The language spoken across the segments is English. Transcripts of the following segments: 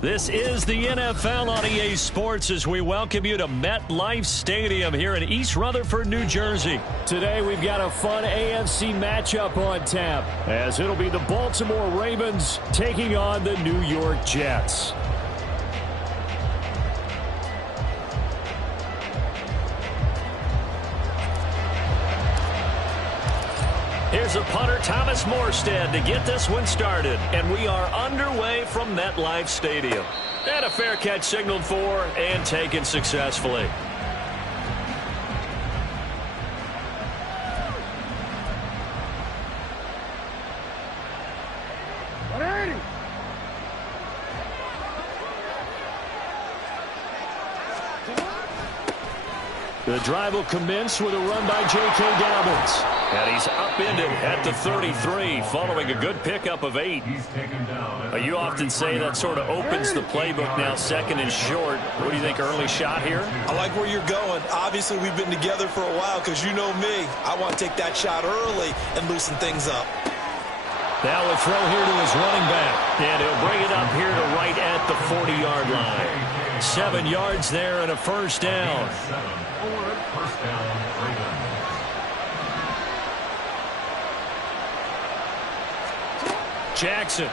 This is the NFL on EA Sports as we welcome you to MetLife Stadium here in East Rutherford, New Jersey. Today we've got a fun AFC matchup on tap as it'll be the Baltimore Ravens taking on the New York Jets. Here's a punter, Thomas Morstead, to get this one started. And we are underway from MetLife Stadium. And a fair catch signaled for and taken successfully. The drive will commence with a run by J.K. Dobbins. And he's upended at the 33 following a good pickup of 8. You often say that sort of opens the playbook now, second and short. What do you think, early shot here? I like where you're going. Obviously, we've been together for a while because you know me. I want to take that shot early and loosen things up. Now a throw here to his running back. And he'll bring it up here to right at the 40-yard line. 7 yards there and a first down. Jackson.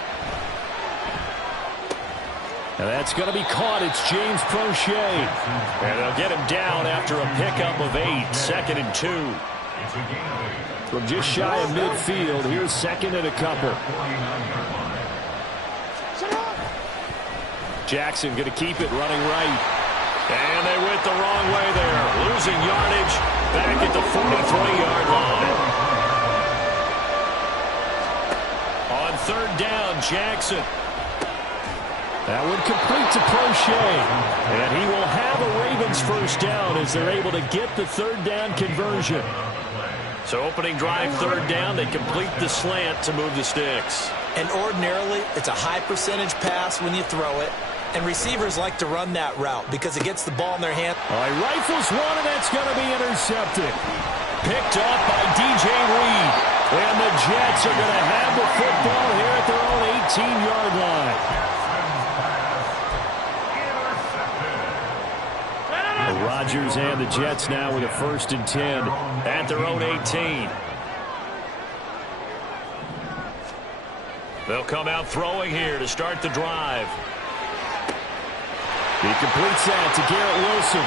And that's going to be caught. It's James Prochet. And they'll get him down after a pickup of 8. 2nd and 2. From just shy of midfield, here's 2nd and a couple. Jackson going to keep it running right. And they went the wrong way there. Losing yardage back at the 43-yard line. On 3rd down, Jackson. That one complete to Prochet. And he will have a Ravens first down as they're able to get the 3rd down conversion. So opening drive, 3rd down, they complete the slant to move the sticks. And ordinarily, it's a high percentage pass when you throw it. And receivers like to run that route because it gets the ball in their hand. All right, rifles one, and that's going to be intercepted. Picked up by DJ Reed. And the Jets are going to have the football here at their own 18-yard line. Rodgers and the Jets now with a 1st and 10 at their own 18. They'll come out throwing here to start the drive. He completes that to Garrett Wilson.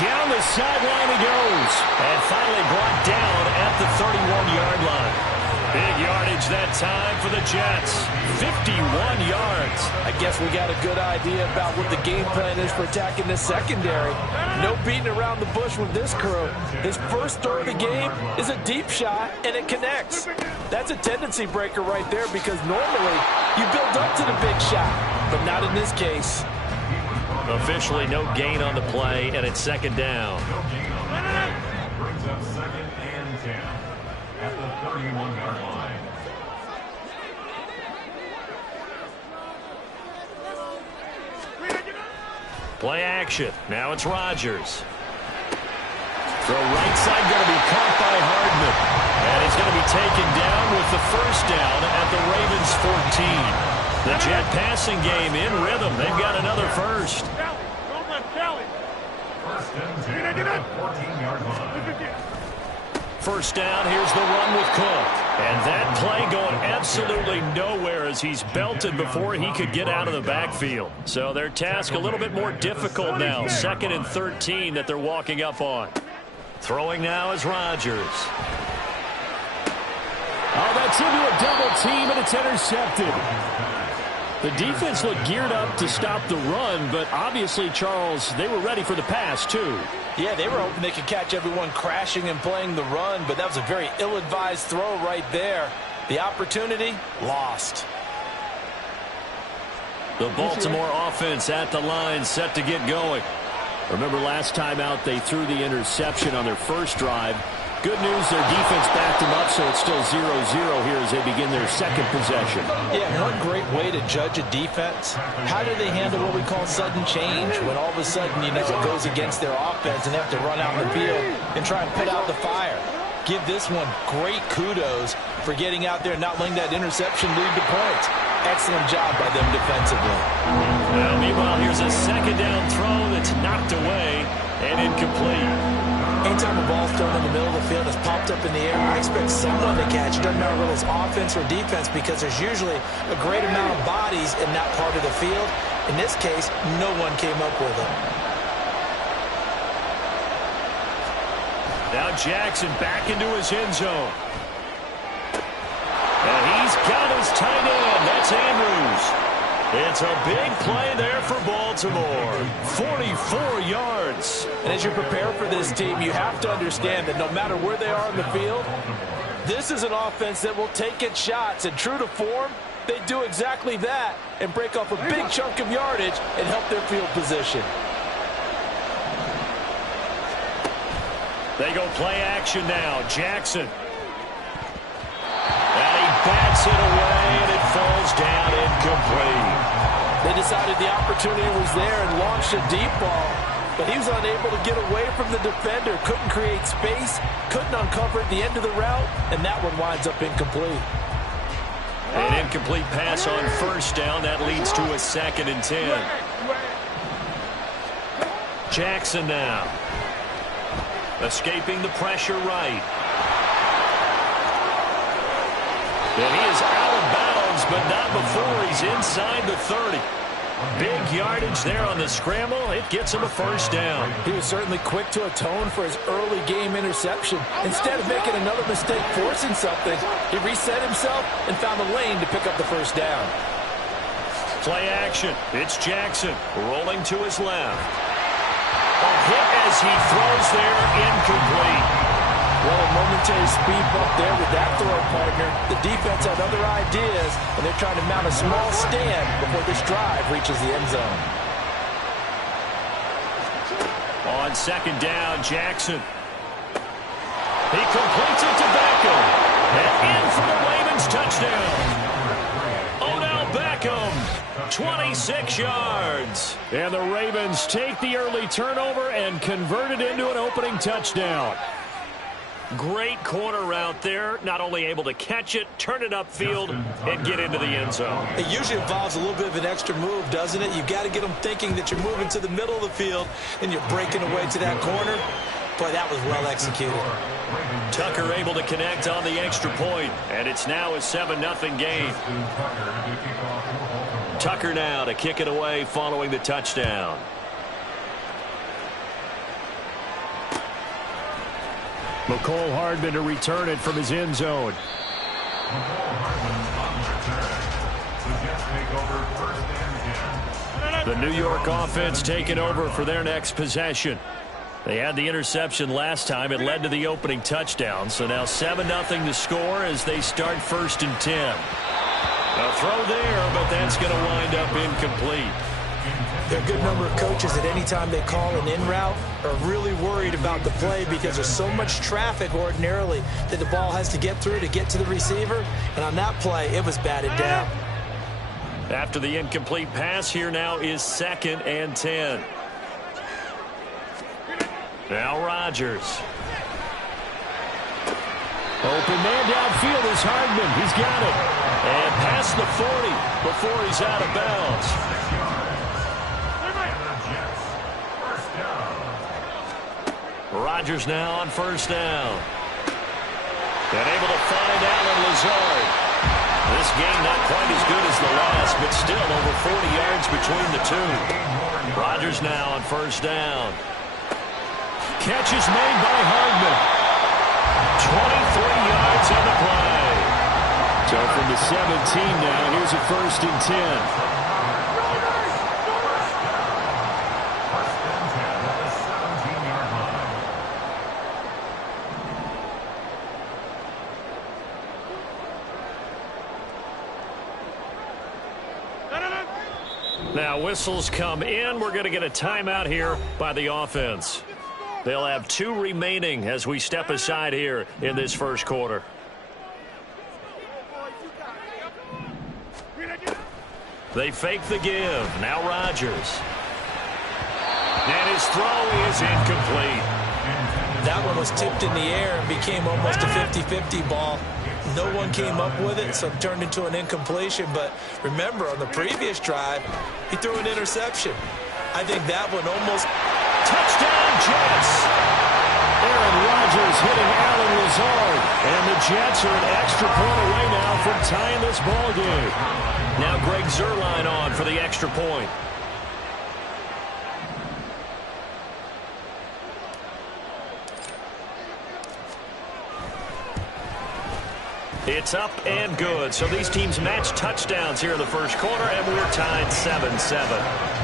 Down the sideline he goes. And finally brought down at the 31-yard line. Big yardage that time for the Jets. 51 yards. I guess we got a good idea about what the game plan is for attacking the secondary. No beating around the bush with this crew. His first throw of the game is a deep shot, and it connects. That's a tendency breaker right there because normally you build up to the big shot, but not in this case. Officially no gain on the play, and it's second down. Brings up second and 10 at the 31-yard line. Play action. Now it's Rodgers. Throw right side going to be caught by Hardman. And he's going to be taken down with the first down at the Ravens 14. The Jet passing game in rhythm. They've got another first. First and 10 at the 14-yard line. First down, here's the run with Cook. And that play going absolutely nowhere as he's belted before he could get out of the backfield. So their task a little bit more difficult now. Second and 13 that they're walking up on. Throwing now is Rodgers. Oh, that's into a double team, and it's intercepted. The defense looked geared up to stop the run, but obviously, Charles, they were ready for the pass, too. Yeah, they were hoping they could catch everyone crashing and playing the run, but that was a very ill-advised throw right there. The opportunity, lost. The Baltimore offense at the line, set to get going. Remember last time out, they threw the interception on their first drive. Good news, their defense backed them up, so it's still 0-0 here as they begin their second possession. Yeah, one great way to judge a defense. How do they handle what we call sudden change when all of a sudden, you know, it goes against their offense and they have to run out in the field and try and put out the fire? Give this one great kudos for getting out there and not letting that interception lead to points. Excellent job by them defensively. Well, meanwhile, here's a second down throw that's knocked away and incomplete. Anytime a ball's thrown in the middle of the field, it's popped up in the air, I expect someone to catch it. Doesn't matter whether it's offense or defense because there's usually a great amount of bodies in that part of the field. In this case, no one came up with it. Now Jackson back into his end zone. And he's got his tight end. That's Andrews. It's a big play there for Baltimore. 44 yards. And as you prepare for this team, you have to understand that no matter where they are in the field, this is an offense that will take its shots. And true to form, they do exactly that and break off a big chunk of yardage and help their field position. They go play action now. Jackson. And he bats it away, and it falls down incomplete. They decided the opportunity was there and launched a deep ball, but he was unable to get away from the defender, couldn't create space, couldn't uncover at the end of the route, and that one winds up incomplete. An incomplete pass on first down. That leads to a second and 10. Jackson now. Escaping the pressure right. And he is out of bounds, but not before he's inside the 30. Big yardage there on the scramble. It gets him a first down. He was certainly quick to atone for his early game interception. Instead of making another mistake forcing something, he reset himself and found a lane to pick up the first down. Play action. It's Jackson rolling to his left. A hit as he throws there, incomplete. Well, a momentary speed bump there with that throw partner. The defense had other ideas, and they're trying to mount a small stand before this drive reaches the end zone. On second down, Jackson. He completes it to Beckham. And in for the Ravens touchdown. Odell Beckham, 26 yards. And the Ravens take the early turnover and convert it into an opening touchdown. Great corner route there. Not only able to catch it, turn it upfield, and get into the end zone. It usually involves a little bit of an extra move, doesn't it? You've got to get them thinking that you're moving to the middle of the field and you're breaking away to that corner. Boy, that was well executed. Tucker able to connect on the extra point, and it's now a 7-0 game. Tucker now to kick it away following the touchdown. McCole Hardman to return it from his end zone. McCole Hardman on the return. The Jets take over first and 10. The New York offense taking over for their next possession. They had the interception last time. It led to the opening touchdown. So now 7-0 to score as they start first and 10. A throw there, but that's going to wind up incomplete. There are a good number of coaches that anytime they call an in route are really worried about the play because there's so much traffic ordinarily that the ball has to get through to get to the receiver. And on that play, it was batted down. After the incomplete pass, here now is 2nd and 10. Now Rodgers. Open man downfield is Hardman. He's got it. And past the 40 before he's out of bounds. Rodgers now on first down. And able to find Allen Lazard. This game not quite as good as the last, but still over 40 yards between the two. Rodgers now on first down. Catch is made by Hardman. 23 yards on the play. So from the 17 now, here's a first and 10. Now whistles come in. We're going to get a timeout here by the offense. They'll have 2 remaining as we step aside here in this first quarter. They fake the give. Now Rodgers. And his throw is incomplete. That one was tipped in the air and became almost a 50-50 ball. No one came up with it, so it turned into an incompletion. But remember, on the previous drive, he threw an interception. I think that one almost... Touchdown, Jets! Aaron Rodgers hitting Allen Lazard. And the Jets are an extra point away now from tying this ball game. Now Greg Zuerlein on for the extra point. It's up and good. So these teams match touchdowns here in the first quarter, and we're tied 7-7.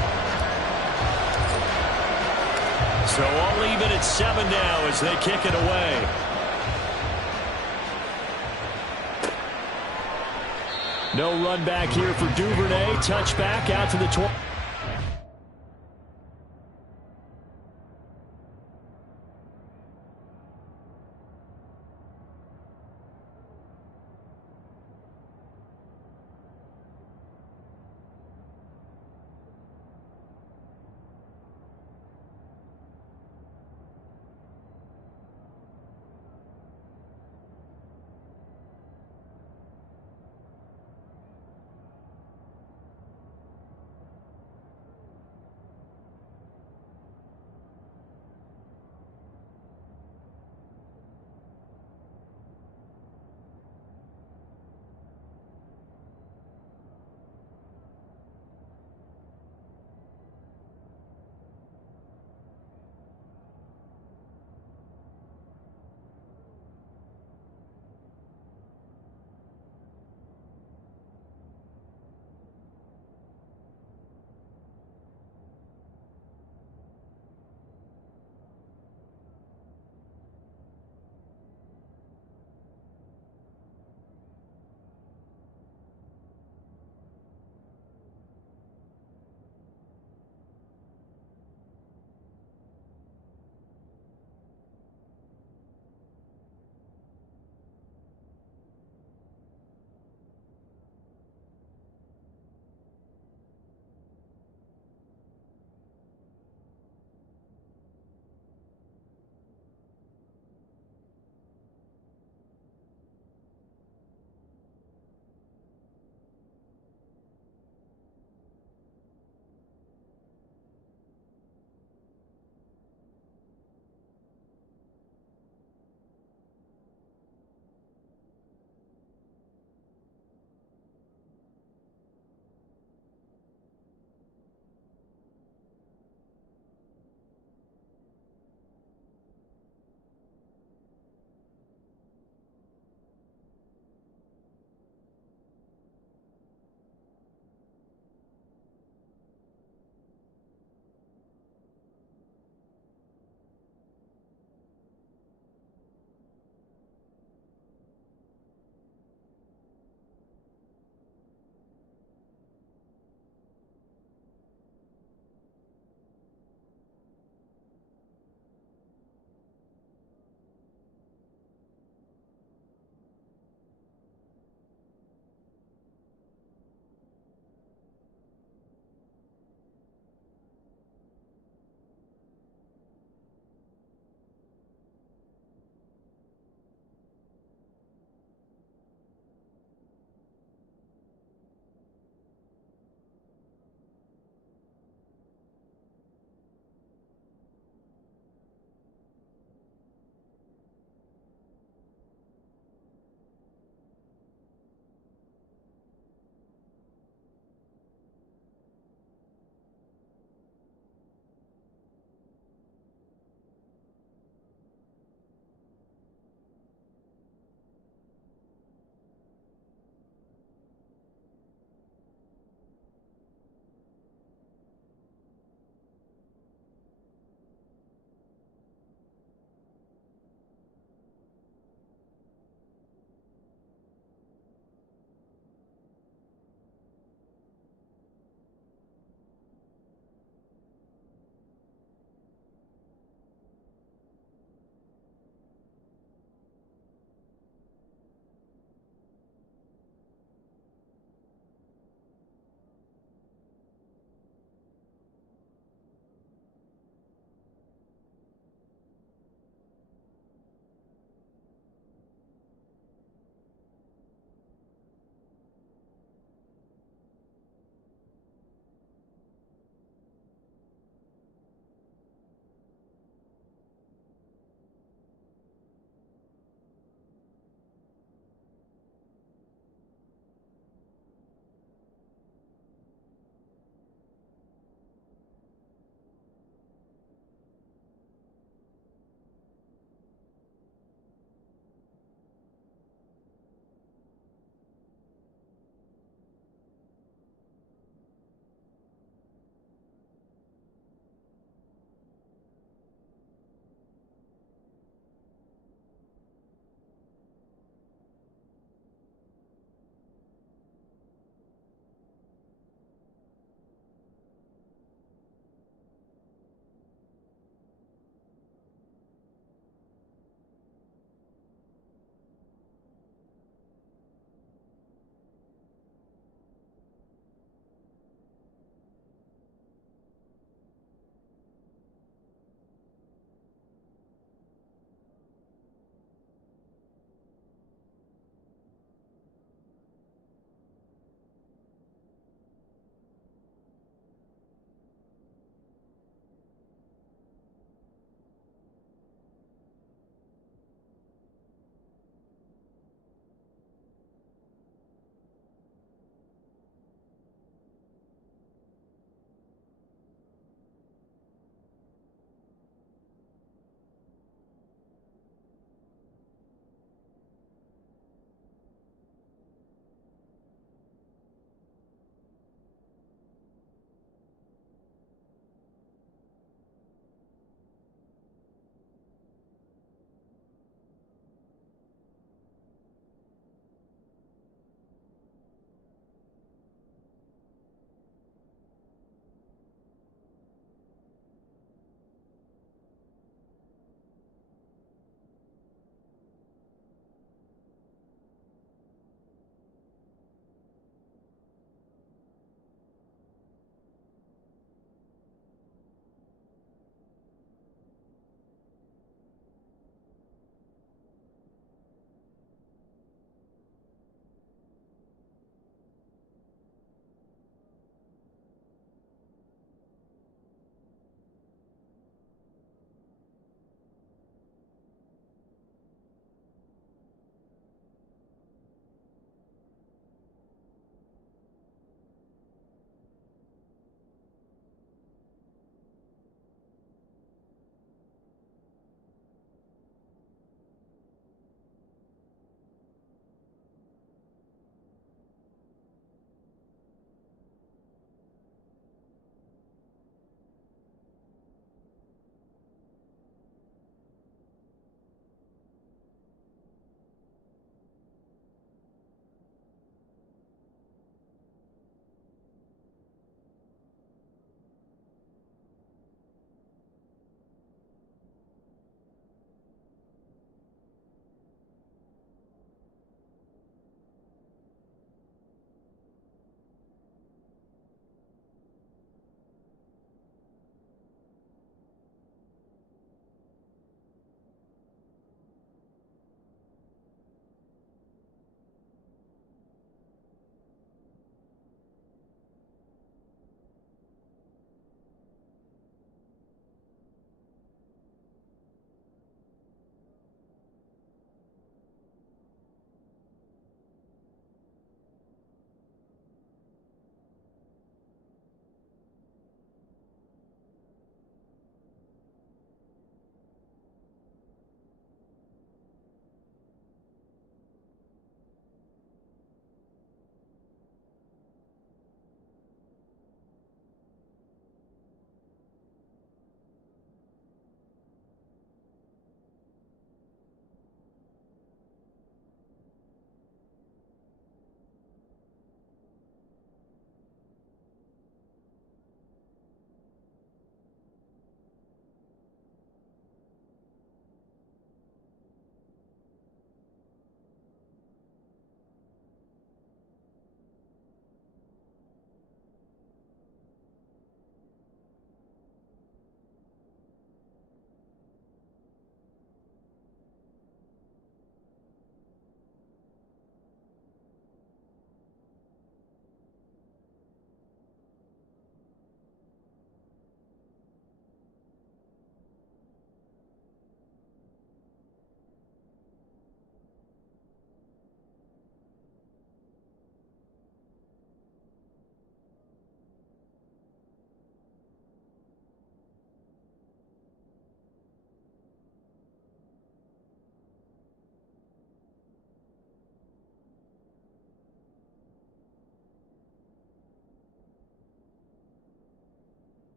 So all even at 7 now as they kick it away. No run back here for Duvernay. Touchback out to the 20.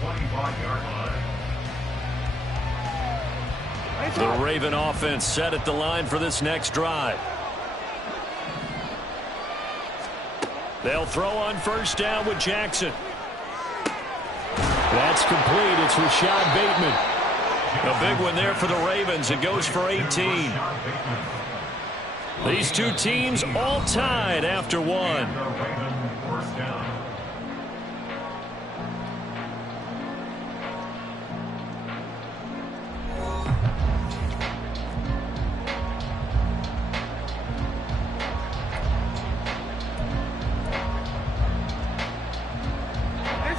25-yard line. The Raven offense set at the line for this next drive. They'll throw on first down with Jackson. That's complete. It's Rashad Bateman. A big one there for the Ravens. It goes for 18. These two teams all tied after one. First down.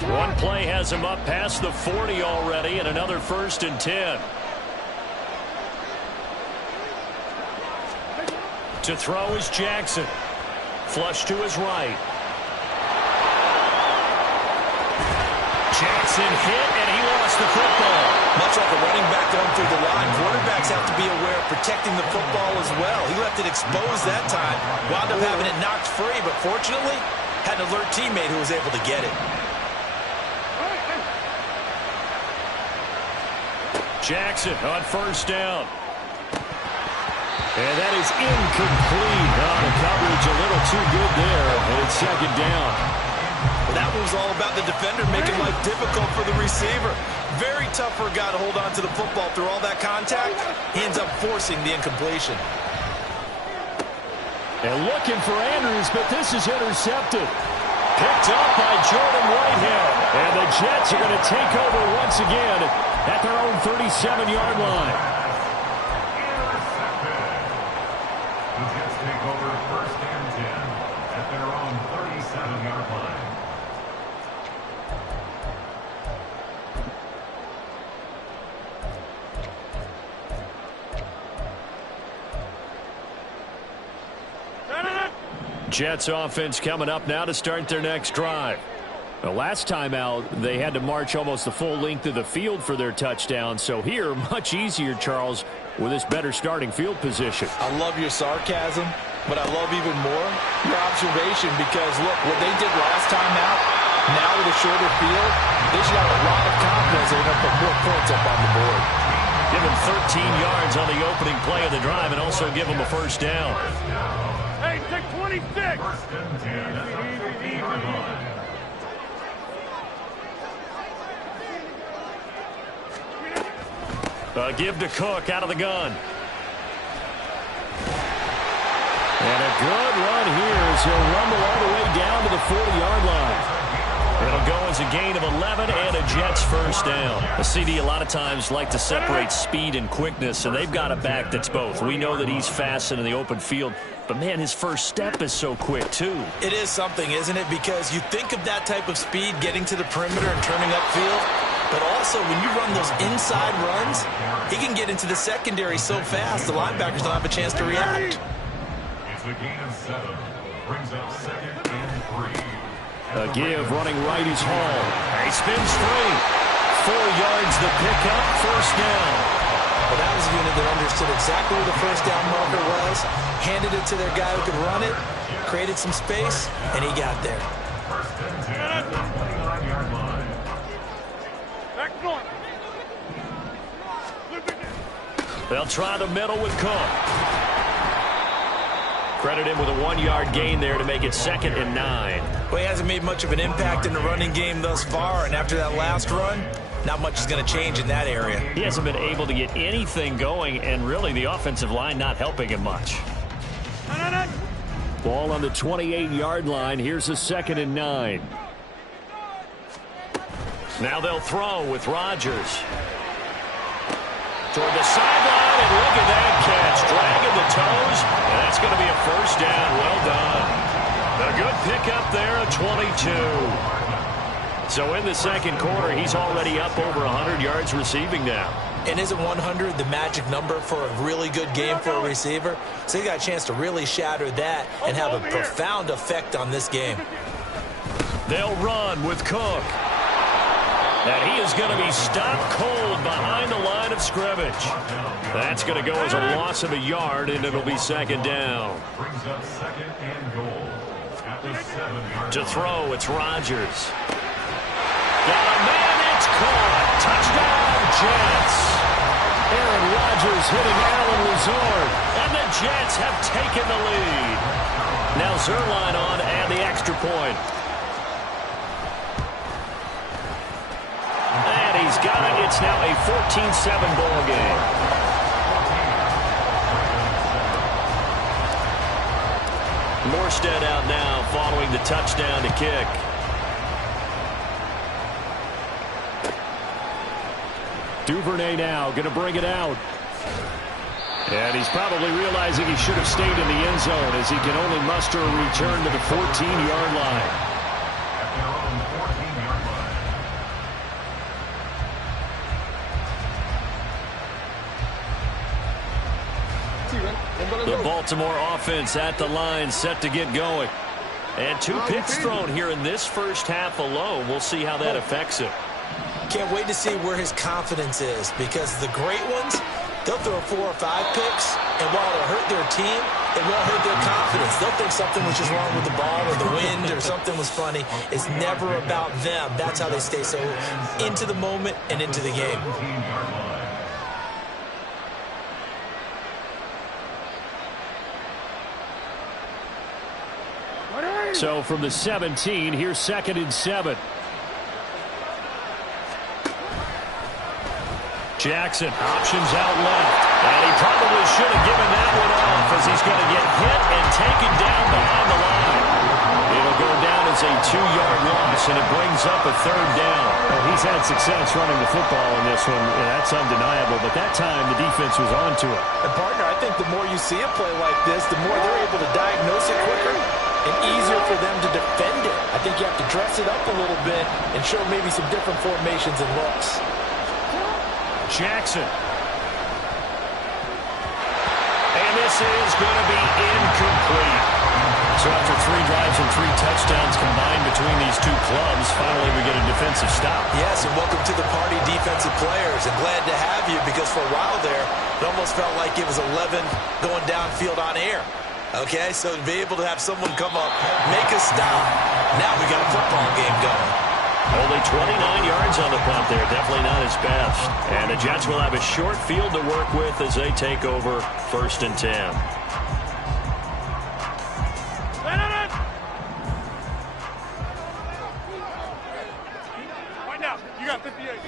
One play has him up past the 40 already, and another 1st and 10. To throw is Jackson. Flush to his right. Jackson hit, and he lost the football. Much like a running back going through the line, quarterbacks have to be aware of protecting the football as well. He left it exposed that time, wound up having it knocked free, but fortunately had an alert teammate who was able to get it. Jackson on first down. And that is incomplete. The coverage a little too good there, and it's 2nd down. Well, that was all about the defender making life difficult for the receiver. Very tough for a guy to hold on to the football through all that contact. He ends up forcing the incompletion. And looking for Andrews, but this is intercepted. Picked up by Jordan Whitehead. And the Jets are going to take over once again at their own 37-yard line. The Jets take over 1st and 10 at their own 37-yard line. Jets offense coming up now to start their next drive. The last time out, they had to march almost the full length of the field for their touchdown. So here, much easier, Charles, with this better starting field position. I love your sarcasm, but I love even more your observation because, look, what they did last time out, now with a shorter field, they should have a lot of confidence they're going to put more points up on the board. Give him 13 yards on the opening play of the drive and also give him a 1st down. Hey, take 26. 1st and 10 at the 50-yard line. Give to Cook out of the gun. And a good run here as he'll rumble all the way down to the 40-yard line. It'll go as a gain of 11 and a Jets 1st down. The CD a lot of times like to separate speed and quickness, and they've got a back that's both. We know that he's fast in the open field, but, man, his first step is so quick, too. It is something, isn't it? Because you think of that type of speed getting to the perimeter and turning upfield, but also when you run those inside runs, he can get into the secondary so fast the linebackers don't have a chance to react. It's a gain of 7. Brings up 2nd and 3. A give running right is Hall. He spins free. 4 yards the pickup, 1st down. Well, that was a unit that understood exactly where the 1st down marker was, handed it to their guy who could run it, created some space, and he got there. 1st and 10 at the 29-yard line. Excellent. They'll try the middle with Cook. Credit him with a 1-yard gain there to make it 2nd and 9. Well, he hasn't made much of an impact in the running game thus far, and after that last run, not much is going to change in that area. He hasn't been able to get anything going, and really the offensive line not helping him much. Ball on the 28-yard line. Here's a 2nd and 9. Now they'll throw with Rodgers. Toward the sideline, and look at that catch. Dragging the toes, and that's going to be a 1st down. Well done. A good pickup there at 22. So in the 2nd quarter, he's already up over 100 yards receiving now. And isn't 100 the magic number for a really good game for a receiver? So he got a chance to really shatter that and have a profound effect on this game. They'll run with Cook. And he is going to be stopped cold behind the line of scrimmage. That's going to go as a loss of a yard, and it'll be 2nd down. Brings up 2nd and goal at the 7-yard line. To throw, it's Rodgers. Got a man, it's Jets. Aaron Rodgers hitting Allen Lazard. And the Jets have taken the lead. Now Zuerlein on and the extra point. And he's got it. It's now a 14-7 ball game. Morstead out now following the touchdown to kick. Duvernay now going to bring it out. And he's probably realizing he should have stayed in the end zone as he can only muster a return to the 14-yard line. At their own 14-yard line. The Baltimore offense at the line, set to get going. And 2 picks thrown here in this first half alone. We'll see how that affects him. Can't wait to see where his confidence is, because the great ones, they'll throw 4 or 5 picks, and while it'll hurt their team, it won't hurt their confidence. They'll think something was just wrong with the ball or the wind or something was funny. It's never about them. That's how they stay so into the moment and into the game. 17-yard line. So from the 17, here's 2nd and 7. Jackson options out left. And he probably should have given that one off as he's going to get hit and taken down behind the line. It'll go down as a 2-yard loss, and it brings up a 3rd down. Well, he's had success running the football in this one. That's undeniable. But that time, the defense was on to it. And, partner, I think the more you see a play like this, the more they're able to diagnose it quicker and easier for them to defend it. I think you have to dress it up a little bit and show maybe some different formations and looks. Jackson. And this is going to be incomplete. So after 3 drives and 3 touchdowns combined between these two clubs, finally we get a defensive stop. Yes, and welcome to the party, defensive players. And glad to have you, because for a while there, it almost felt like it was 11 going downfield on air. Okay, so to be able to have someone come up, make a stop, now we got a football game going. Only 29 yards on the punt there. Definitely not his best. And the Jets will have a short field to work with as they take over 1st and 10. Right now, you got 58.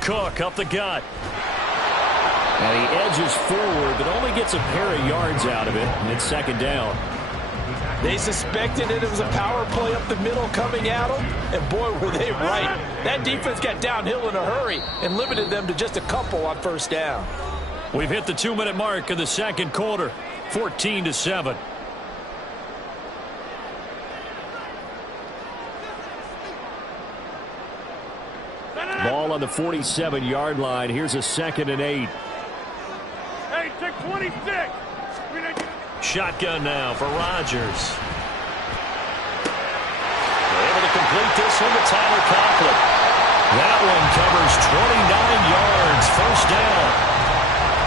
Cook up the gut. And he edges forward, but only gets a pair of yards out of it. And it's 2nd down. They suspected it was a power play up the middle coming at them, and boy, were they right. That defense got downhill in a hurry and limited them to just a couple on 1st down. We've hit the 2-minute mark of the 2nd quarter, 14-7. Ball on the 47-yard line. Here's a 2nd and 8. Hey, take 26. Shotgun now for Rodgers. They're able to complete this one to Tyler Conklin. That one covers 29 yards, 1st down.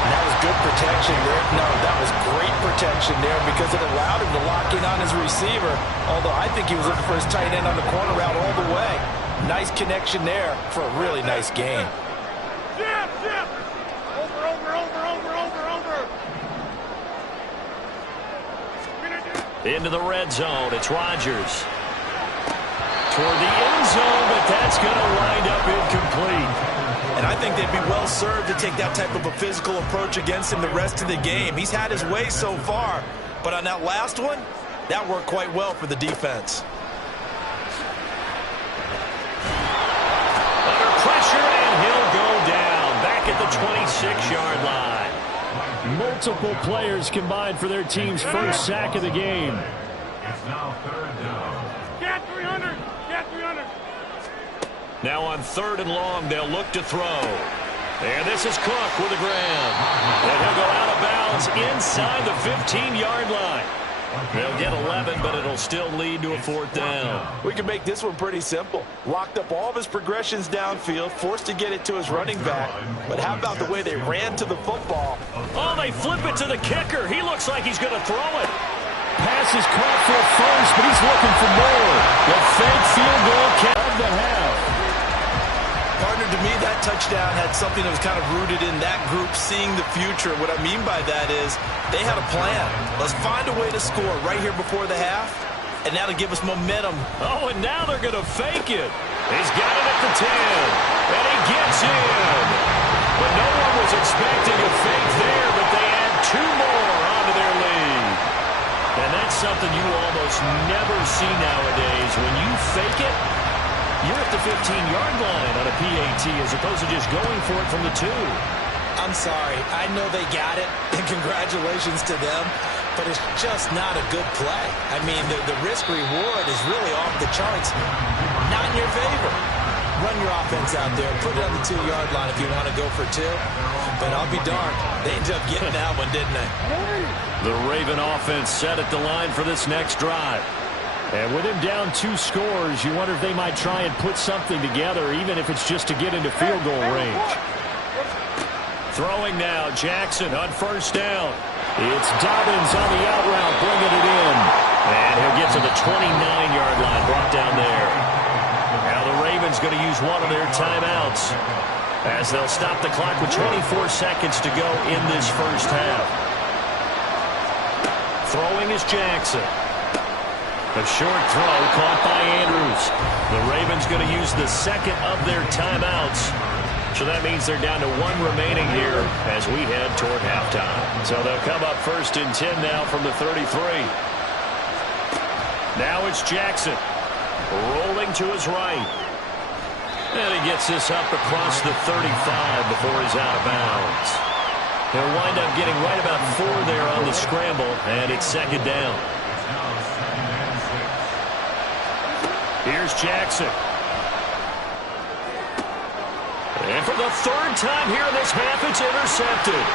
And that was good protection there. No, that was great protection there because it allowed him to lock in on his receiver. Although I think he was looking for his tight end on the corner route all the way. Nice connection there for a really nice game. Zip. Over. Into the red zone. It's Rodgers. Toward the end zone, but that's going to wind up incomplete. And I think they'd be well served to take that type of a physical approach against him the rest of the game. He's had his way so far, but on that last one, that worked quite well for the defense. Under pressure, and he'll go down. Back at the 26-yard line. Multiple players combined for their team's 1st sack of the game. It's now 3rd down. Get 300. Now on 3rd and long, they'll look to throw. And this is Cook with the ground. And he'll go out of bounds inside the 15-yard line. They'll get 11, but it'll still lead to a 4th down. We can make this one pretty simple. Locked up all of his progressions downfield, forced to get it to his running back. But how about the way they ran to the football? Oh, they flip it to the kicker. He looks like he's going to throw it. Pass is caught for a first, but he's looking for more. The fake field goal count of the half. Partner, to me, that touchdown had something that was kind of rooted in that group seeing the future. What I mean by that is they had a plan. Let's find a way to score right here before the half, and that'll give us momentum. Oh, and now they're going to fake it. He's got it at the 10, and he gets in. But no one was expecting a fake there, but they add 2 more onto their lead. And that's something you almost never see nowadays. When you fake it, you're at the 15-yard line on a PAT as opposed to just going for it from the 2. I'm sorry. I know they got it, and congratulations to them, but it's just not a good play. I mean, the risk-reward is really off the charts. Not in your favor. Run your offense out there. Put it on the 2-yard line if you want to go for 2. But I'll be darned. They ended up getting that one, didn't they? The Raven offense set at the line for this next drive. And with him down 2 scores, you wonder if they might try and put something together, even if it's just to get into field goal range. Throwing now, Jackson on first down. It's Dobbins on the out route, bringing it in. And he'll get to the 29-yard line, brought down there. Now the Ravens going to use one of their timeouts as they'll stop the clock with 24 seconds to go in this first half. Throwing is Jackson. A short throw caught by Andrews. The Ravens going to use the second of their timeouts. So that means they're down to 1 remaining here as we head toward halftime. So they'll come up first and 10 now from the 33. Now it's Jackson rolling to his right. And he gets this up across the 35 before he's out of bounds. He'll wind up getting right about 4 there on the scramble, and it's second down. Here's Jackson. And for the 3rd time here in this half, it's intercepted.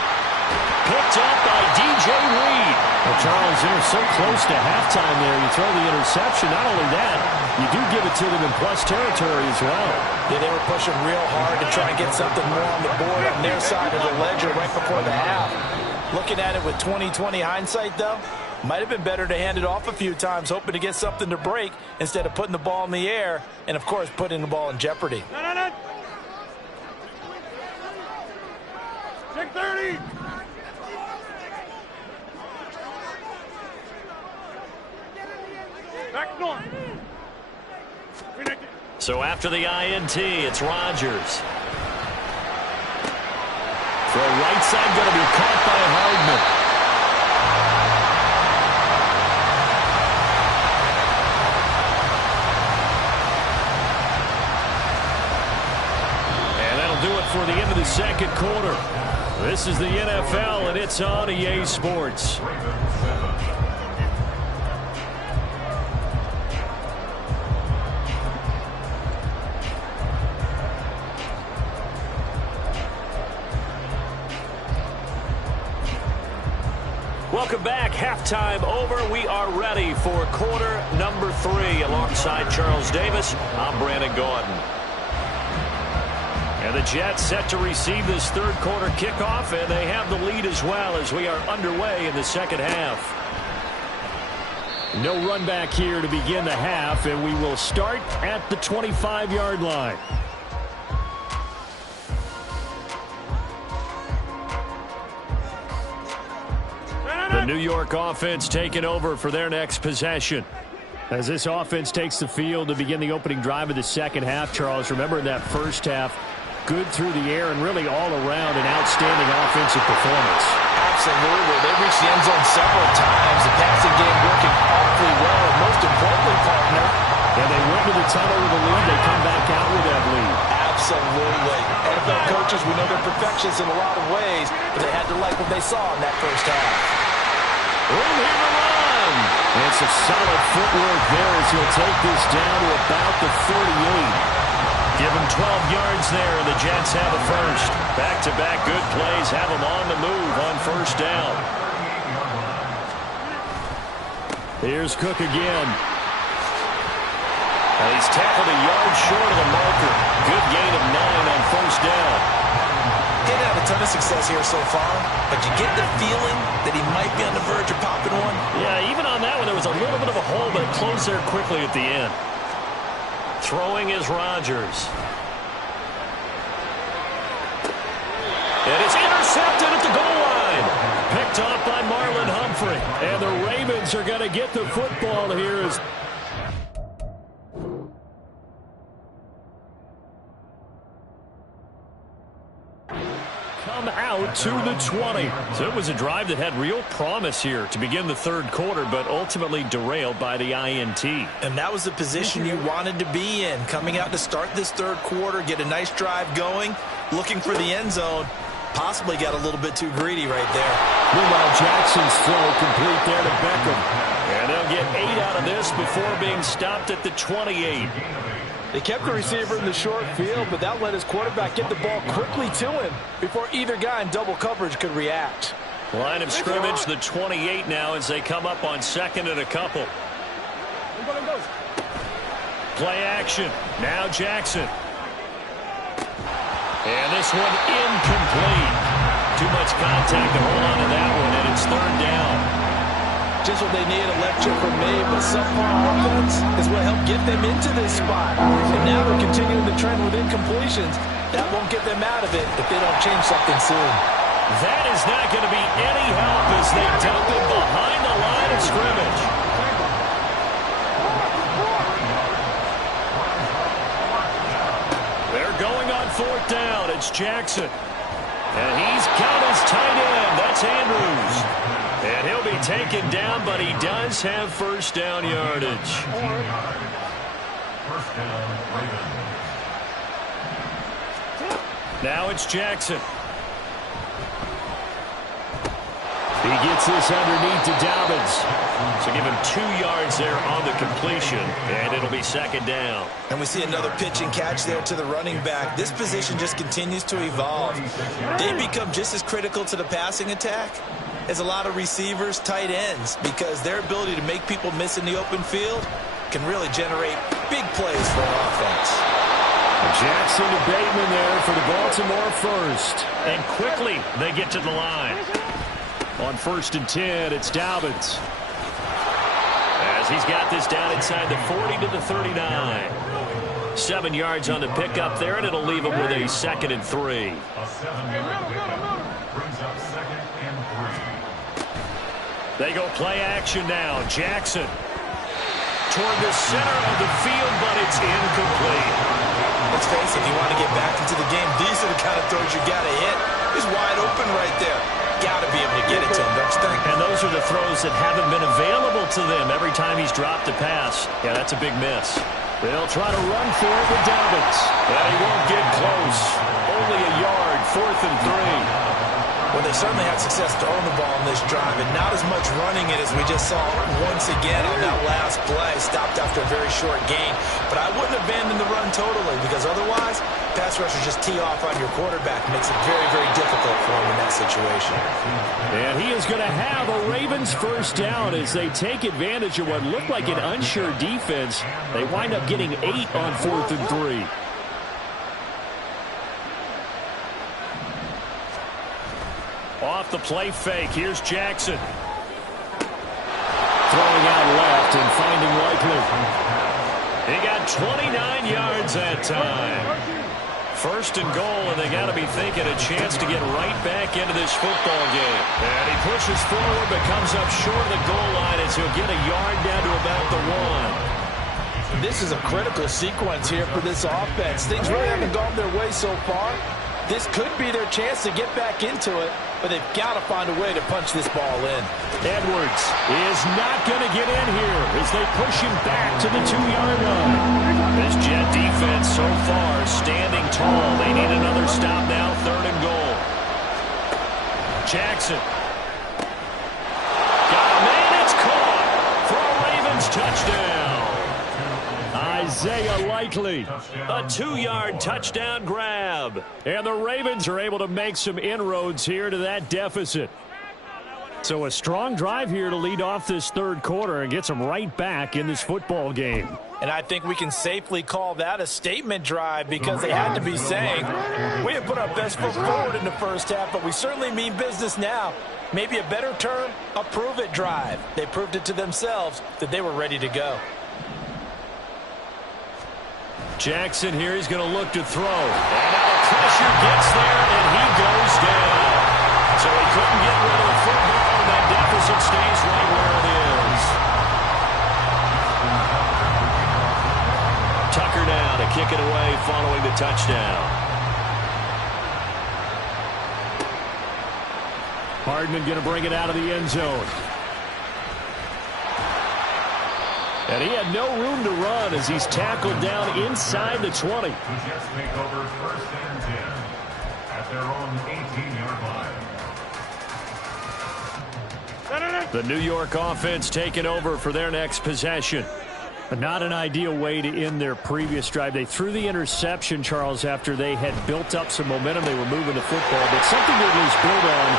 Picked up by D.J. Reed. Well, Charles, they're so close to halftime there. You throw the interception. Not only that, you do give it to them in plus territory as well. Yeah, they were pushing real hard to try and get something more on the board on their side of the ledger right before the half. Looking at it with 20/20 hindsight, though, might have been better to hand it off a few times, hoping to get something to break instead of putting the ball in the air and, of course, putting the ball in jeopardy. No. Check 30. Back north. So after the INT, it's Rodgers. Throw right side going to be caught by Hardman. And that'll do it for the end of the second quarter. This is the NFL, and it's on EA Sports. Welcome back. Halftime over. We are ready for quarter number 3. Alongside Charles Davis, I'm Brandon Gaudin. And the Jets set to receive this third quarter kickoff, and they have the lead as well as we are underway in the second half. No run back here to begin the half, and we will start at the 25-yard line. The New York offense taking over for their next possession. As this offense takes the field to begin the opening drive of the second half, Charles, remember in that first half, good through the air and really all around an outstanding offensive performance. Absolutely. They reached the end zone several times. The passing game working awfully well. And most importantly, partner, and they went to the tunnel with a lead. They come back out with that lead. Absolutely. NFL coaches, we know they're perfectionists in a lot of ways, but they had to like what they saw in that first half. Room here to run. It's a solid footwork there as he'll take this down to about the 38. Give him 12 yards there, and the Jets have a first. Back-to-back good plays have them on the move on first down. Here's Cook again. And he's tackled a yard short of the marker. Good gain of 9 on first down. Didn't have a ton of success here so far, but you get the feeling that he might be on the verge of popping one. Yeah, even on that one, there was a little bit of a hole, but it closed there quickly at the end. Throwing is Rodgers. Ravens are going to get the football here as come out to the 20. So it was a drive that had real promise here to begin the third quarter, but ultimately derailed by the INT. And that was the position you wanted to be in. Coming out to start this third quarter, get a nice drive going, looking for the end zone. Possibly got a little bit too greedy right there. Meanwhile, Jackson's throw complete there to Beckham. And they'll get 8 out of this before being stopped at the 28. They kept the receiver in the short field, but that let his quarterback get the ball quickly to him before either guy in double coverage could react. Line of scrimmage, the 28 now as they come up on second and a couple. Play action. Now Jackson. And this one incomplete. Too much contact to hold on to that one, and it's third down. Just what they need, a lecture from me, but subpar offense is what helped get them into this spot. And now they're continuing the trend with incompletions. That won't get them out of it if they don't change something soon. That is not going to be any help as they dump it behind the line of scrimmage. They're going on fourth down. It's Jackson. And he's got his tight end. That's Andrews. And he'll be taken down, but he does have first down yardage. First down, Ravens. Now it's Jackson. He gets this underneath to Dobbins. So give him 2 yards there on the completion, and it'll be second down. And we see another pitch and catch there to the running back. This position just continues to evolve. They become just as critical to the passing attack as a lot of receivers, tight ends, because their ability to make people miss in the open field can really generate big plays for an offense. Jackson to Bateman there for the Baltimore first. And quickly they get to the line. On 1st and 10, it's Dobbins. As he's got this down inside the 40 to the 39. 7 yards on the pickup there, and it'll leave him with a 2nd and 3. A 7-yard pickup brings up 2nd and 3. They go play action now. Jackson toward the center of the field, but it's incomplete. Let's face it, if you want to get back into the game, these are the kind of throws you got to hit. He's wide open right there. Got to be able to get it to him, don't you think? And those are the throws that haven't been available to them every time he's dropped a pass. Yeah, that's a big miss. They'll try to run for it with Dobbins. And he won't get close. Only a yard, 4th and 3. Well, they certainly had success throwing the ball on this drive, and not as much running it as we just saw once again on that last play. Stopped after a very short gain. But I wouldn't abandon the run totally, because otherwise, pass rushers just tee off on your quarterback. It makes it very, very difficult for him in that situation. And he is going to have a Ravens first down as they take advantage of what looked like an unsure defense. They wind up getting 8 on 4th and 3. Off the play fake, here's Jackson. Throwing out left and finding Likely. He got 29 yards that time. 1st and goal, and they got to be thinking a chance to get right back into this football game. And he pushes forward, but comes up short of the goal line as he'll get a yard down to about the 1. This is a critical sequence here for this offense. Things really haven't gone their way so far. This could be their chance to get back into it, but they've got to find a way to punch this ball in. Edwards is not going to get in here as they push him back to the 2-yard line. This Jet defense so far standing tall. They need another stop now, 3rd and goal. Jackson. Got a man, it's caught for a Ravens touchdown. Isaiah Likely, a 2-yard touchdown grab. And the Ravens are able to make some inroads here to that deficit. So a strong drive here to lead off this third quarter and gets them right back in this football game. And I think we can safely call that a statement drive because they had to be saying, we have put our best foot forward in the first half, but we certainly mean business now. Maybe a better term, a prove-it drive. They proved it to themselves that they were ready to go. Jackson here, he's going to look to throw. And now the pressure gets there, and he goes down. So he couldn't get rid of the football, and that deficit stays right where it is. kick it away following the touchdown. Hardman going to bring it out of the end zone. And he had no room to run as he's tackled down inside the 20. The Jets take over first and 10 at their own 18-yard line. The New York offense taking over for their next possession. But not an ideal way to end their previous drive. They threw the interception, Charles, after they had built up some momentum. They were moving the football, but something to at least build on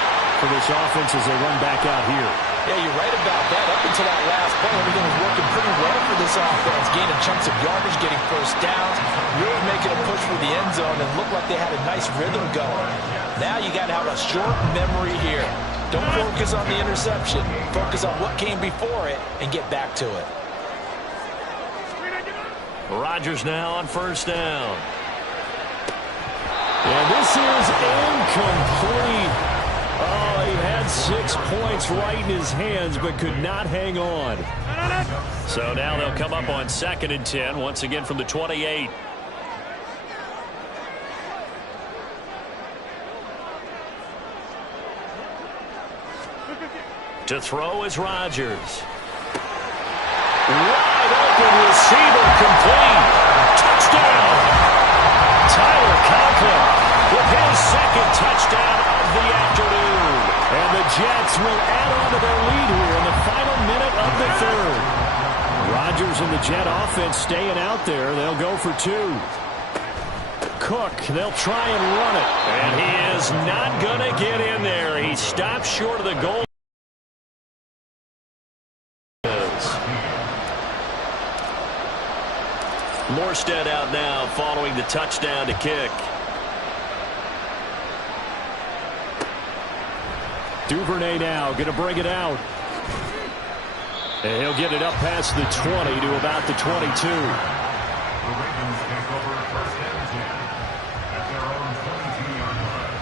for this offense as they run back out here. Yeah, you're right about that. Up until that last play, everything was working pretty well for this offense. Gaining chunks of yardage, getting first downs, really making a push for the end zone, and looked like they had a nice rhythm going. Now you got to have a short memory here. Don't focus on the interception. Focus on what came before it and get back to it. Rodgers now on first down. And this is incomplete. Oh, he had 6 points right in his hands, but could not hang on. So now they'll come up on 2nd and 10, once again from the 28. To throw is Rodgers. Wide open receiver, complete. Touchdown. Tyler Conklin with his 2nd touchdown of the afternoon. And the Jets will add on to their lead here in the final minute of the 3rd. Rodgers and the Jet offense staying out there. They'll go for 2. Cook, they'll try and run it. And he is not going to get in there. He stopped short of the goal. Morstead out now following the touchdown to kick. Duvernay now going to bring it out. And he'll get it up past the 20 to about the 22. The Ravens take over first and 10 at their own 22-yard line.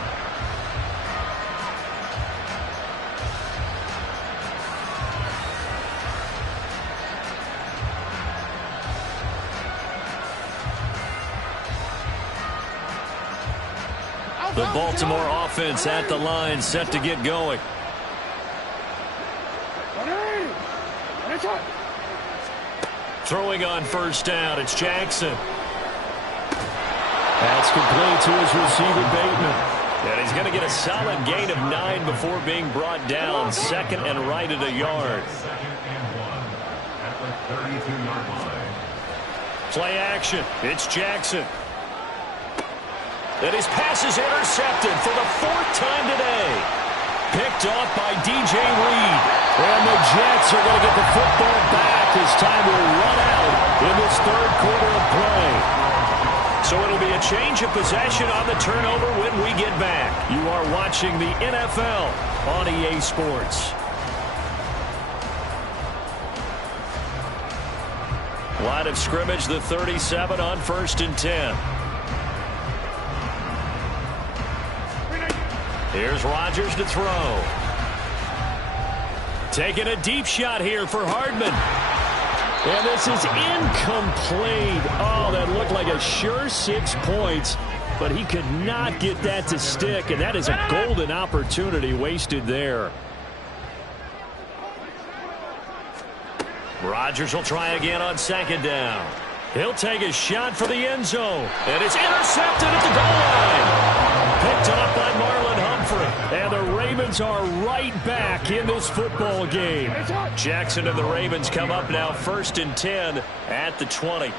The Baltimore offense at the line, set to get going. Throwing on first down, it's Jackson. That's complete to his receiver, Bateman. And he's going to get a solid gain of 9 before being brought down. 2nd and right at a yard. 2nd and 1 at the 32-yard line. Play action, it's Jackson. And his pass is intercepted for the 4th time today. Picked off by DJ Reed. And the Jets are going to get the football back as time will run out in this 3rd quarter of play. So it'll be a change of possession on the turnover when we get back. You are watching the NFL on EA Sports. Line of scrimmage, the 37 on 1st and 10. Here's Rodgers to throw. Taking a deep shot here for Hardman. And this is incomplete. Oh, that looked like a sure 6 points, but he could not get that to stick, and that is a golden opportunity wasted there. Rodgers will try again on 2nd down. He'll take a shot for the end zone, and it's intercepted at the goal line. Picked up by Marlon Humphrey. And the Ravens are right back in this football game. Jackson and the Ravens come up now 1st and 10 at the 20.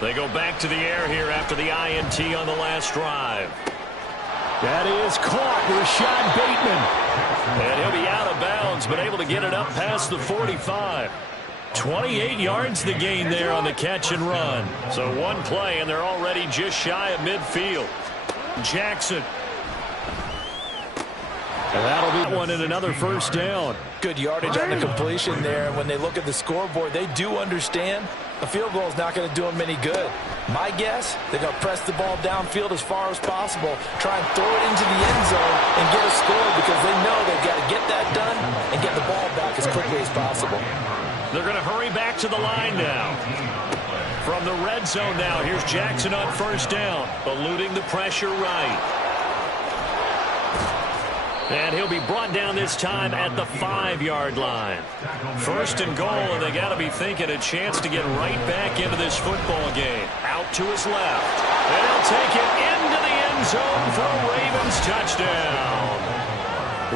They go back to the air here after the INT on the last drive. That is caught. Rashad Bateman. And he'll be out of bounds, but able to get it up past the 45. 28 yards the gain there on the catch and run. So one play, and they're already just shy of midfield. Jackson. And that'll be one in another 1st down. Good yardage on the completion there. And when they look at the scoreboard, they do understand a field goal is not going to do them any good. My guess, they're going to press the ball downfield as far as possible, try and throw it into the end zone and get a score because they know they've got to get that done and get the ball back as quickly as possible. They're going to hurry back to the line now. From the red zone now, here's Jackson on first down, eluding the pressure right. And he'll be brought down this time at the 5-yard line. First and goal, and they got to be thinking a chance to get right back into this football game. Out to his left. And he'll take it into the end zone for a Ravens touchdown.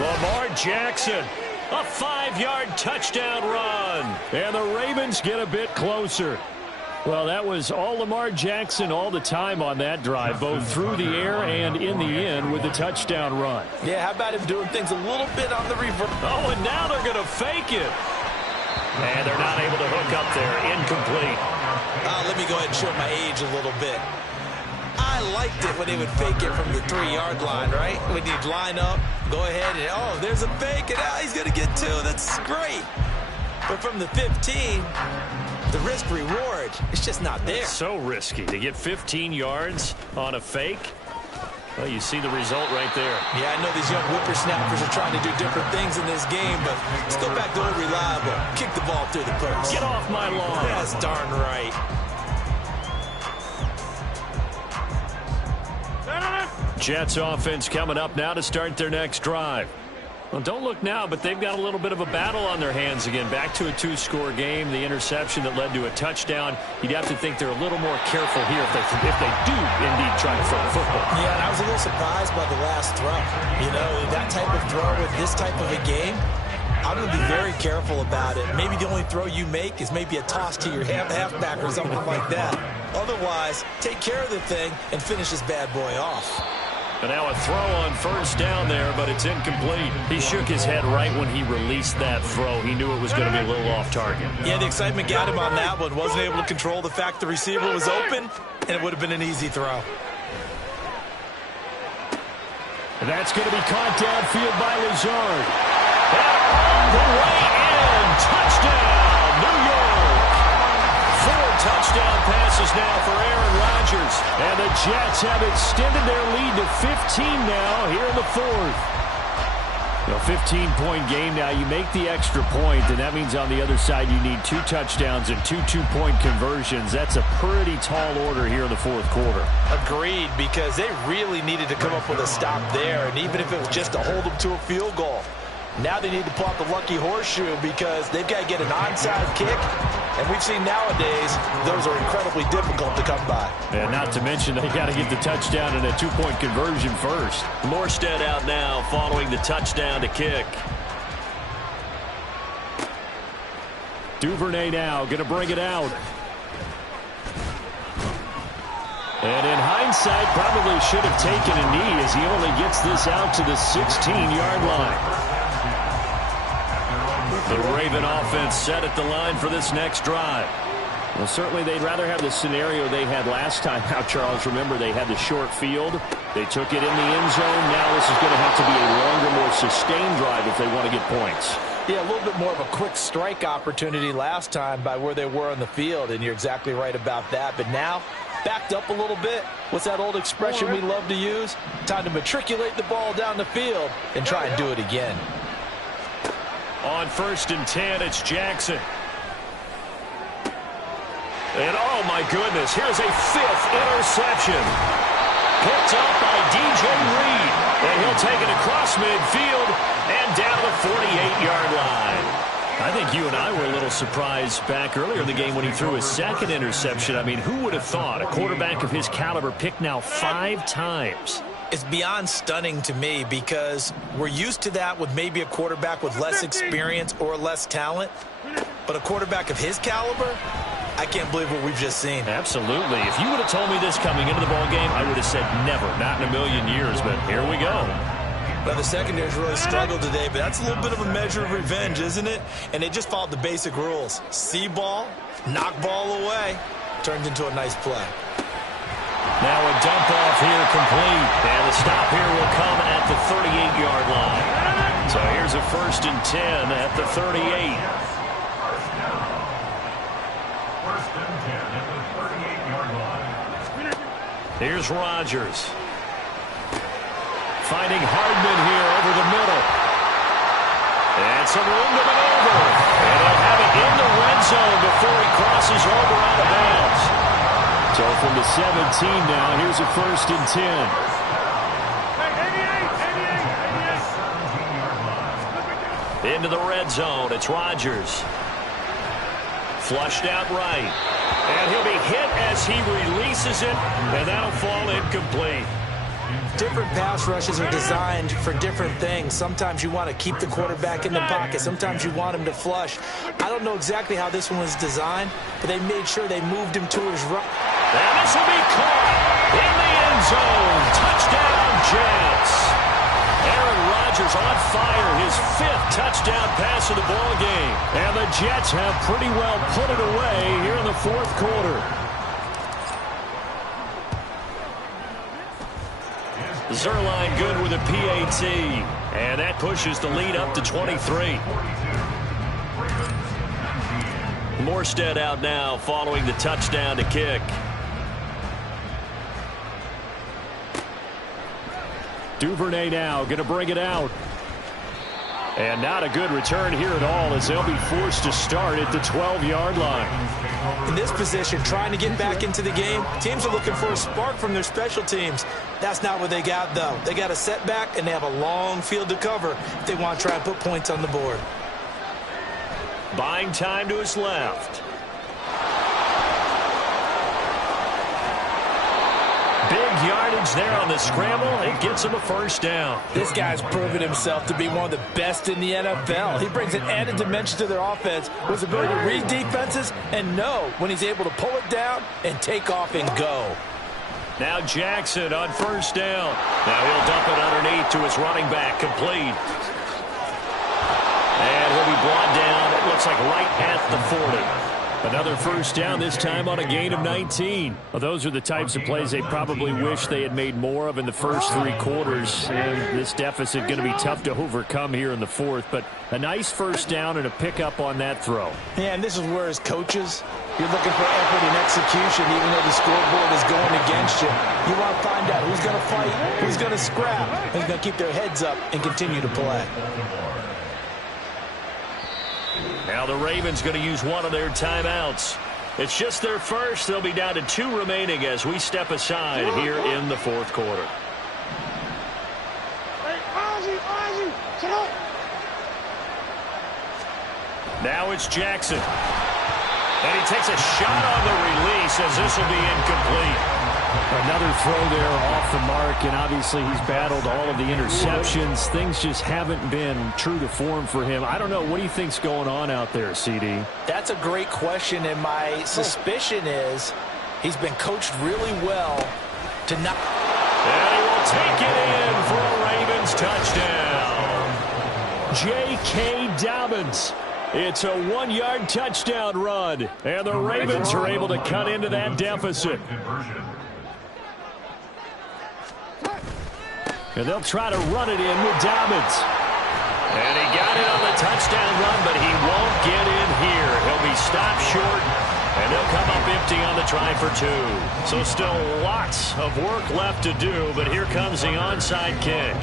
Lamar Jackson, a 5-yard touchdown run. And the Ravens get a bit closer. Well, that was all Lamar Jackson all the time on that drive, both through the air and in the end with the touchdown run. Yeah, how about him doing things a little bit on the reverse? Oh, and now they're going to fake it. And they're not able to hook up there. Incomplete. Let me go ahead and show my age a little bit. I liked it when they would fake it from the 3-yard line, right? When you'd line up, go ahead and, oh, there's a fake, and he's going to get 2. That's great. But from the 15, the risk reward, it's just not there. It's so risky to get 15 yards on a fake. Well, you see the result right there. Yeah, I know these young whippersnappers are trying to do different things in this game, but let's go back to old reliable. Kick the ball through the post. Get off my lawn. That's darn right. Jets offense coming up now to start their next drive. Well, don't look now, but they've got a little bit of a battle on their hands again. Back to a 2-score game. The interception that led to a touchdown. You'd have to think they're a little more careful here if they do indeed try to throw the football. Yeah, and I was a little surprised by the last throw. You know, that type of throw with this type of a game, I'm going to be very careful about it. Maybe the only throw you make is maybe a toss to your halfback or something like that. Otherwise, take care of the thing and finish this bad boy off. And now a throw on first down there, but it's incomplete. He shook his head right when he released that throw. He knew it was going to be a little off target. Yeah, the excitement got him on that one. Wasn't able to control the fact the receiver was open, and it would have been an easy throw. That's going to be caught downfield by Lazard. And all the way in. Touchdown, New York. 4 touchdown passes now for Aaron Rodgers. And the Jets have extended their lead to 15 now here in the 4th. A 15-point game now. You make the extra point, and that means on the other side you need 2 touchdowns and 2 two-point conversions. That's a pretty tall order here in the 4th quarter. Agreed, because they really needed to come up with a stop there, and even if it was just to hold them to a field goal. Now they need to pull out the lucky horseshoe because they've got to get an onside kick. And we've seen nowadays those are incredibly difficult to come by. And not to mention they got to get the touchdown and a 2-point conversion first. Morstead out now following the touchdown to kick. Duvernay now going to bring it out. And in hindsight, probably should have taken a knee as he only gets this out to the 16-yard line. The Raven offense set at the line for this next drive. Well, certainly they'd rather have the scenario they had last time. Now, Charles, remember they had the short field. They took it in the end zone. Now this is going to have to be a longer, more sustained drive if they want to get points. Yeah, a little bit more of a quick strike opportunity last time by where they were on the field, and you're exactly right about that. But now, backed up a little bit. What's that old expression we love to use? Time to matriculate the ball down the field and try and do it again. On 1st and 10, it's Jackson. And oh my goodness, here's a 5th interception. Picked up by DJ Reed. And he'll take it across midfield and down the 48-yard line. I think you and I were a little surprised back earlier in the game when he threw his 2nd interception. I mean, who would have thought a quarterback of his caliber picked now 5 times? It's beyond stunning to me because we're used to that with maybe a quarterback with less experience or less talent. But a quarterback of his caliber, I can't believe what we've just seen. Absolutely. If you would have told me this coming into the ballgame, I would have said never, not in a million years. But here we go. Well, the secondary's really struggled today, but that's a little bit of a measure of revenge, isn't it? And they just followed the basic rules. See ball, knock ball away, turns into a nice play. Now a dump off here complete. And the stop here will come at the 38-yard line. So here's a 1st and 10 at the 38. First and 10 at the 38-yard line. Here's Rodgers. Finding Hardman here over the middle. And some room to maneuver. And they'll have it in the red zone before he crosses over out of bounds. So from the 17 now, here's a 1st and 10. Into the red zone, it's Rodgers. Flushed out right. And he'll be hit as he releases it, and that'll fall incomplete. Different pass rushes are designed for different things. Sometimes you want to keep the quarterback in the pocket. Sometimes you want him to flush. I don't know exactly how this one was designed, but they made sure they moved him to his right. And this will be caught in the end zone. Touchdown, Jets. Aaron Rodgers on fire, his 5th touchdown pass of the ball game. And the Jets have pretty well put it away here in the 4th quarter. Zuerlein good with a PAT. And that pushes the lead up to 23. Morstead out now following the touchdown to kick. Duvernay now going to bring it out. And not a good return here at all as they'll be forced to start at the 12-yard line. In this position, trying to get back into the game, teams are looking for a spark from their special teams. That's not what they got, though. They got a setback, and they have a long field to cover if they want to try and put points on the board. Buying time to his left. Big yardage there on the scramble. It gets him a 1st down. This guy's proven himself to be one of the best in the NFL. He brings an added dimension to their offense with his ability to read defenses and know when he's able to pull it down and take off and go. Now Jackson on 1st down. Now he'll dump it underneath to his running back, complete. And he'll be brought down, it looks like right at the 40. Another 1st down, this time on a gain of 19. Well, those are the types of plays they probably wish they had made more of in the first 3 quarters. And this deficit going to be tough to overcome here in the 4th. But a nice 1st down and a pickup on that throw. Yeah, and this is where as coaches, you're looking for effort and execution even though the scoreboard is going against you. You want to find out who's going to fight, who's going to scrap, and who's going to keep their heads up and continue to play. Now the Ravens going to use one of their timeouts. It's just their first. They'll be down to 2 remaining as we step aside here in the 4th quarter. Now it's Jackson. And he takes a shot on the release as this will be incomplete. Another throw there off the mark, and obviously he's battled all of the interceptions. Things just haven't been true to form for him. I don't know. What do you think's going on out there, CD? That's a great question, and my suspicion is he's been coached really well to not. And he will take it in for a Ravens touchdown. J.K. Dobbins. It's a 1-yard touchdown run, and the Ravens are able to cut into that deficit. And they'll try to run it in with Dobbins. And he got it on the touchdown run, but he won't get in here. He'll be stopped short, and they'll come up empty on the try for 2. So still lots of work left to do, but here comes the onside kick.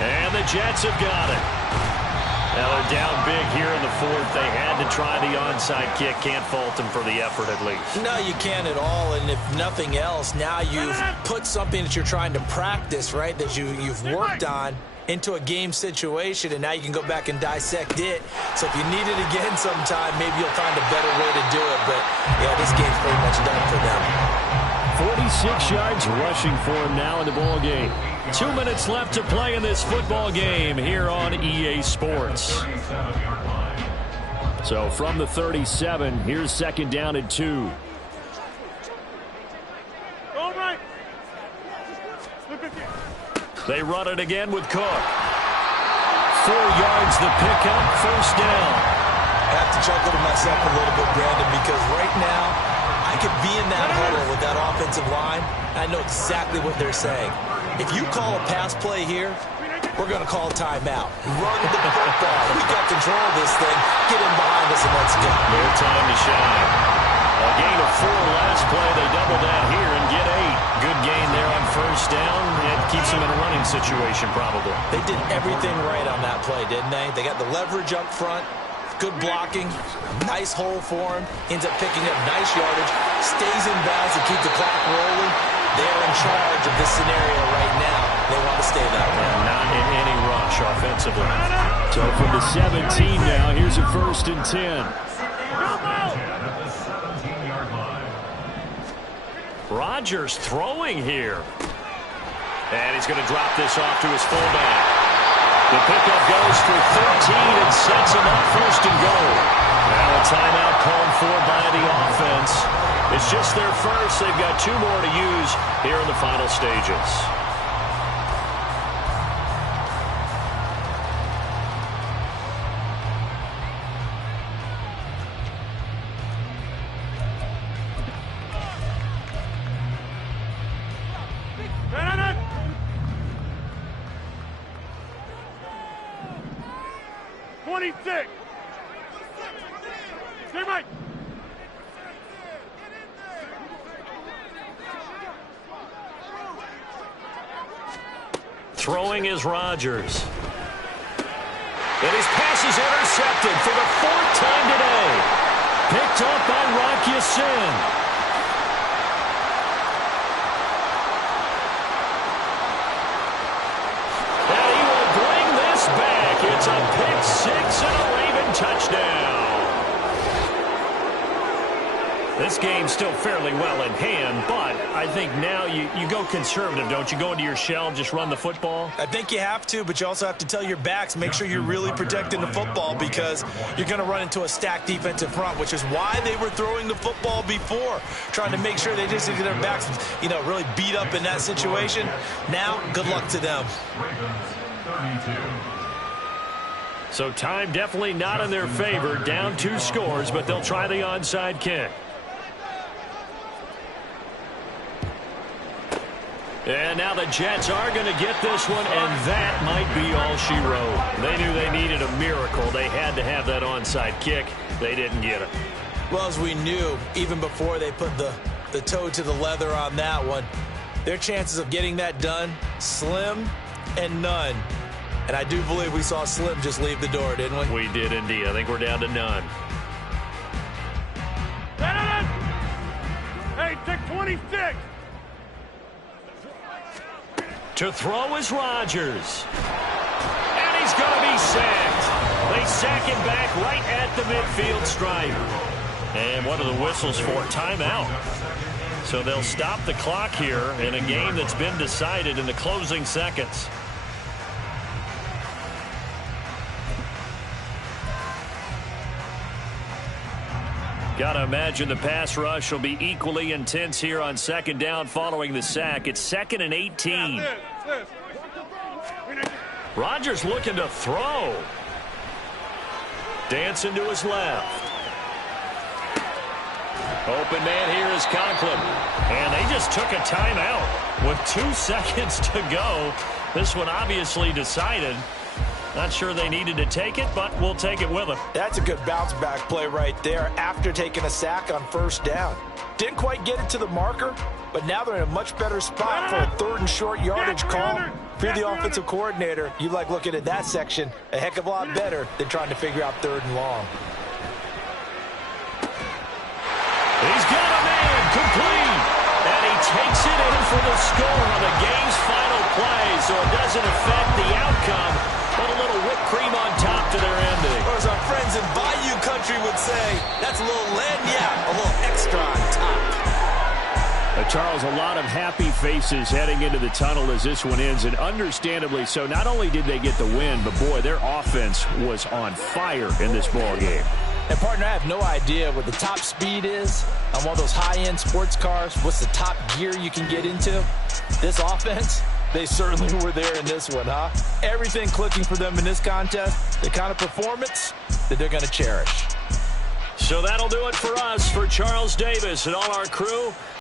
And the Jets have got it. Now they're down big here in the 4th. They had to try the onside kick. Can't fault them for the effort at least. No, you can't at all. And if nothing else, now you've put something that you're trying to practice, right, that you've worked on into a game situation, and now you can go back and dissect it. So if you need it again sometime, maybe you'll find a better way to do it. But, yeah, this game's pretty much done for them. 46 yards rushing for him now in the ball game. 2 minutes left to play in this football game here on EA Sports. So from the 37, here's 2nd down and 2. All right. They run it again with Cook. 4 yards the pickup, 1st down. I have to chuckle to myself a little bit, Brandon, because right now I could be in that huddle with that offensive line. I know exactly what they're saying. If you call a pass play here, we're going to call timeout. Run the football. We got control of this thing. Get in behind us and let's go. No time to shine. A gain of 4 last play. They double that here and get 8. Good gain there on 1st down. It keeps them in a running situation probably. They did everything right on that play, didn't they? They got the leverage up front, good blocking, nice hole for him, ends up picking up nice yardage, stays in bounds to keep the clock rolling. They're in charge of this scenario right now. They want to stay that way. Not in any rush offensively. So from the 17 now, here's a 1st and 10. Rodgers throwing here. And he's going to drop this off to his fullback. The pickup goes for 13 and sets him up 1st and goal. Now a timeout called for by the offense. It's just their first. They've got 2 more to use here in the final stages. Throwing is Rodgers. And his pass is intercepted for the 4th time today. Picked up by Rock Ya-Sin. And he will bring this back. It's a pick 6 and a Raven touchdown. This game's still fairly well in hand, but I think now you go conservative, don't you? Go into your shell and just run the football? I think you have to, but you also have to tell your backs, make sure you're really protecting the football because you're going to run into a stacked defensive front, which is why they were throwing the football before, trying to make sure they just get their backs, really beat up in that situation. Now, good luck to them. So time definitely not in their favor. Down 2 scores, but they'll try the onside kick. And now the Jets are going to get this one, and that might be all she wrote. They knew they needed a miracle. They had to have that onside kick. They didn't get it. Well, as we knew, even before they put the toe to the leather on that one, their chances of getting that done, slim and none. And I do believe we saw Slim just leave the door, didn't we? We did indeed. I think we're down to none. Hey, take 26. To throw is Rodgers. And he's going to be sacked. They sack him back right at the midfield stripe. And what are the whistles for? Timeout. So they'll stop the clock here in a game that's been decided in the closing seconds. Got to imagine the pass rush will be equally intense here on 2nd down following the sack. It's 2nd and 18. Rodgers looking to throw. Dancing to his left. Open man here is Conklin. And they just took a timeout with 2 seconds to go. This one obviously decided. Not sure they needed to take it, but we'll take it with them. That's a good bounce-back play right there after taking a sack on 1st down. Didn't quite get it to the marker, but now they're in a much better spot for a 3rd and short yardage call. If you're the offensive coordinator, you like looking at that section a heck of a lot better than trying to figure out 3rd and long. He's got a man complete. And he takes it in for the score on the game's final play, so it doesn't affect the outcome. Put a little whipped cream on top to their ending. Or as our friends in Bayou Country would say, that's a little lagniappe, a little extra on top. Charles, a lot of happy faces heading into the tunnel as this one ends, and understandably so. Not only did they get the win, but boy, their offense was on fire in this ball game. And, partner, I have no idea what the top speed is on one of those high-end sports cars. What's the top gear you can get into? This offense, they certainly were there in this one, huh? Everything clicking for them in this contest, the kind of performance that they're going to cherish. So that'll do it for us. For Charles Davis and all our crew,